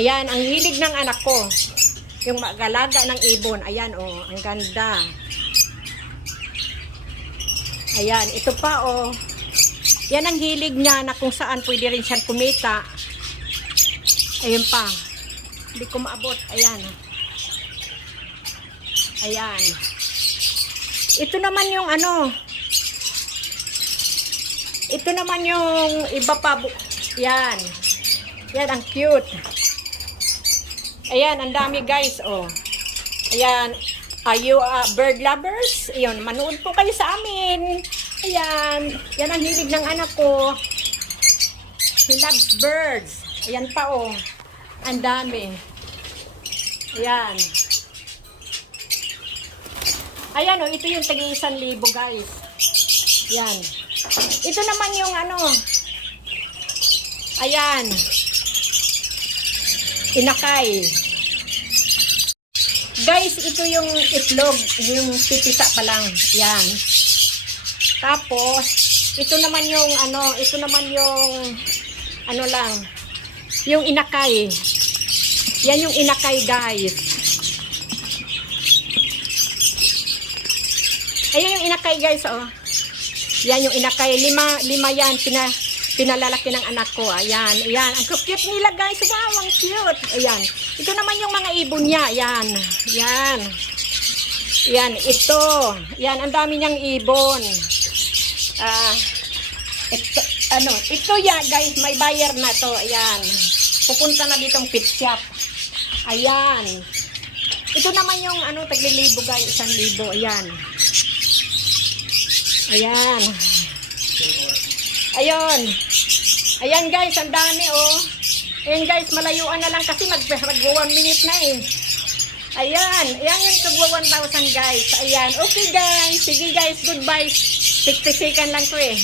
Ayan, ang hilig ng anak ko. Yung mag-alaga ng ibon. Ayan, oh, ang ganda. Ayan, ito pa, oh. Yan ang hilig niya na kung saan pwede rin siyang kumita. Ayun pa. Hindi ko maabot. Ayan. Ayan. Ito naman yung ano. Ito naman yung iba pa. Yan. Yan, ang cute. Ayan, ang dami guys, oh. Ayan. Are you bird lovers? Ayun, manood po kayo sa amin. Ayan. Yan ang hilig ng anak ko. He loves birds. Ayan pa, oh. Ang dami. Ayan. Ayan, oh. Ito yung tagi-1,000 guys. Ayan. Ito naman yung ano. Ayan. Inakay. Guys, ito yung itlog. Yung pipisa pa lang. Ayan. Tapos, ito naman yung ano. Ito naman yung ano lang. Yung inakay. Yan yung inakay, guys. Ayan yung inakay, guys, oh. Yan yung inakay. Lima yan. Pinalalaki ng anak ko. Ayan. Ayan. Ang cute nila, guys. Wow, ang cute. Ayan. Ito naman yung mga ibon niya. Ayan. Ayan. Ayan. Ito. Ayan. Ang dami niyang ibon. Ito, ano. Ito yan, guys. May buyer na to. Ayan. Pupunta na ditong pet shop. Ayan. Ito naman yung ano, taglilibo, guys. 1,000. Ayan. Ayan. Ayun. Ayan guys, ang dami oh. Ayan guys, malayuan na lang kasi mag 1 minute na eh. Ayan. Ayan yung tagwa 1,000 guys. Ayan. Okay guys. Sige guys, goodbye. 60 second lang to eh.